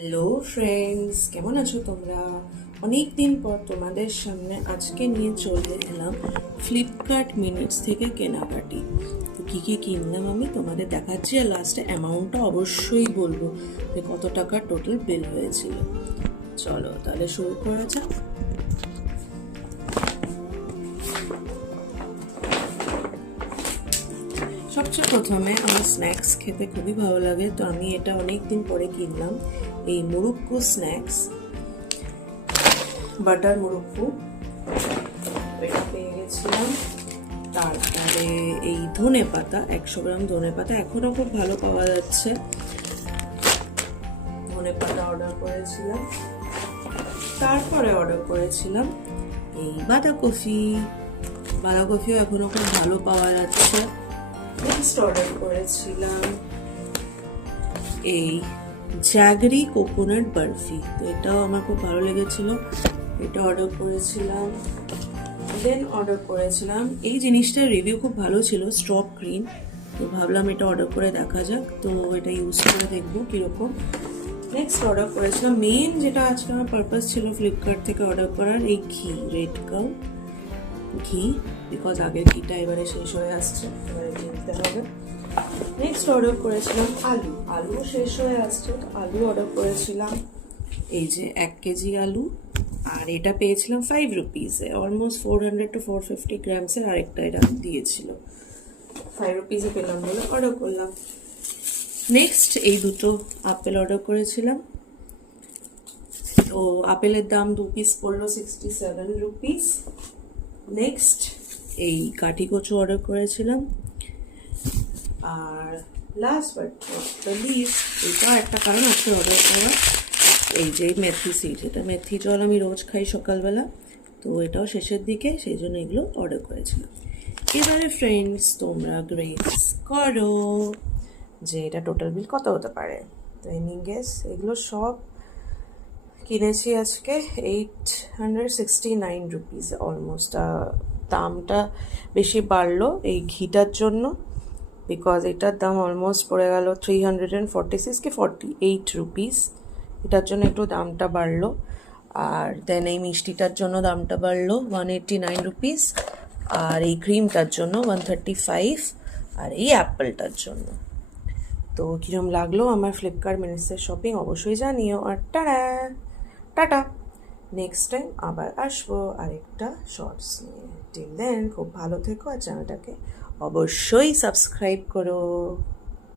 Hello friends, কেমন আছো তোমরা? অনেক দিন পর তোমাদের সামনে আজকে নিয়ে চলে এলাম ফ্লিপকার্ট মিনিটস থেকে কেনাকাটি। তো কী কী কিনলাম আমি তোমাদের দেখাচ্ছি, আর লাস্টে অ্যামাউন্টটা অবশ্যই বলবো যে কত টাকার টোটাল বিল হয়েছিল। চলো তাহলে শুরু করা যাক। সবচেয়ে প্রথমে আমার স্ন্যাক্স খেতে খুবই ভালো লাগে, তো আমি এটা অনেক দিন পরে কিনলাম, এই মুরুক্কু স্ন্যাক্স, বাটার মুরুক্কু, এটা পেয়ে গেছিলাম। তারপরে এই ধনে পাতা, 100 গ্রাম ধনে পাতা, এখনও খুব ভালো পাওয়া যাচ্ছে, ধনে পাতা অর্ডার করেছিলাম। তারপরে অর্ডার করেছিলাম এই বাঁধাকপিও এখনও খুব ভালো পাওয়া যাচ্ছে। নেক্সট অর্ডার করেছিলাম এই জ্যাগরি কোকোনাট বরফি, তো এটাও আমার খুব ভালো লেগেছিল, এটা অর্ডার করেছিলাম। দেন অর্ডার করেছিলাম এই জিনিসটার রিভিউ খুব ভালো ছিল, স্ট্রব ক্রিম, তো ভাবলাম এটা অর্ডার করে দেখা যাক, তো এটা ইউজ করে দেখবো কীরকম। নেক্সট অর্ডার করেছিলাম মেন যেটা আজকে আমার পারপাস ছিল ফ্লিপকার্ট থেকে অর্ডার করার, এই ঘি, রেড কাউ ঘি, বিকজ আগের ঘিটা এবারে শেষ হয়ে আসছে, এবারে কিনতে হবে। নেক্সট অর্ডার করেছিলাম আলু শেষ হয়ে আসছে, তো আলু অর্ডার করেছিলাম, এই যে 1 কেজি আলু, আর এটা পেয়েছিলাম 5 রুপিসে, অলমোস্ট 400 to 450 গ্রামসের আরেকটা এটা দিয়েছিল, 5 রুপিসে পেলাম বলে অর্ডার করলাম। নেক্সট এই দুটো আপেল অর্ডার করেছিলাম, তো আপেলের দাম 2 পিস পড়লো 67 রুপিস। নেক্সট এই কাঠি কচু অর্ডার করেছিলাম, আর last but not the least, এটা একটা কারণ আজকে অর্ডার করা, এই যে মেথি সিড, এটা মেথি জল আমি রোজ খাই সকালবেলা, তো এটাও শেষের দিকে, সেই জন্য এগুলো অর্ডার করেছিলাম। এবারে ফ্রেন্ডস তোমরা গ্রেস করো যে এটা টোটাল বিল কত হতে পারে। তো এনি গেস, এগুলো সব কিনেছি আজকে 869 রুপিস অলমোস্ট। দামটা বেশি বাড়লো এই ঘিটার জন্য, বিকজ এটার দাম অলমোস্ট পড়ে গেল 346 কি 48 রুপিস, এটার জন্য একটু দামটা বাড়লো। আর দেন এই মিষ্টিটার জন্য দামটা বাড়লো 189 রুপিস, আর এই ক্রিমটার জন্য 135, আর এই অ্যাপেলটার জন্য। তো কীরকম লাগলো আমার ফ্লিপকার্ট মিনিটসের শপিং অবশ্যই জানিও, আর টাটা। নেক্সট টাইম আবার আসবো আরেকটা শর্টস নিয়ে। টিল দেন খুব ভালো থেকো, আর চ্যানেলটাকে অবশ্যই সাবস্ক্রাইব করো।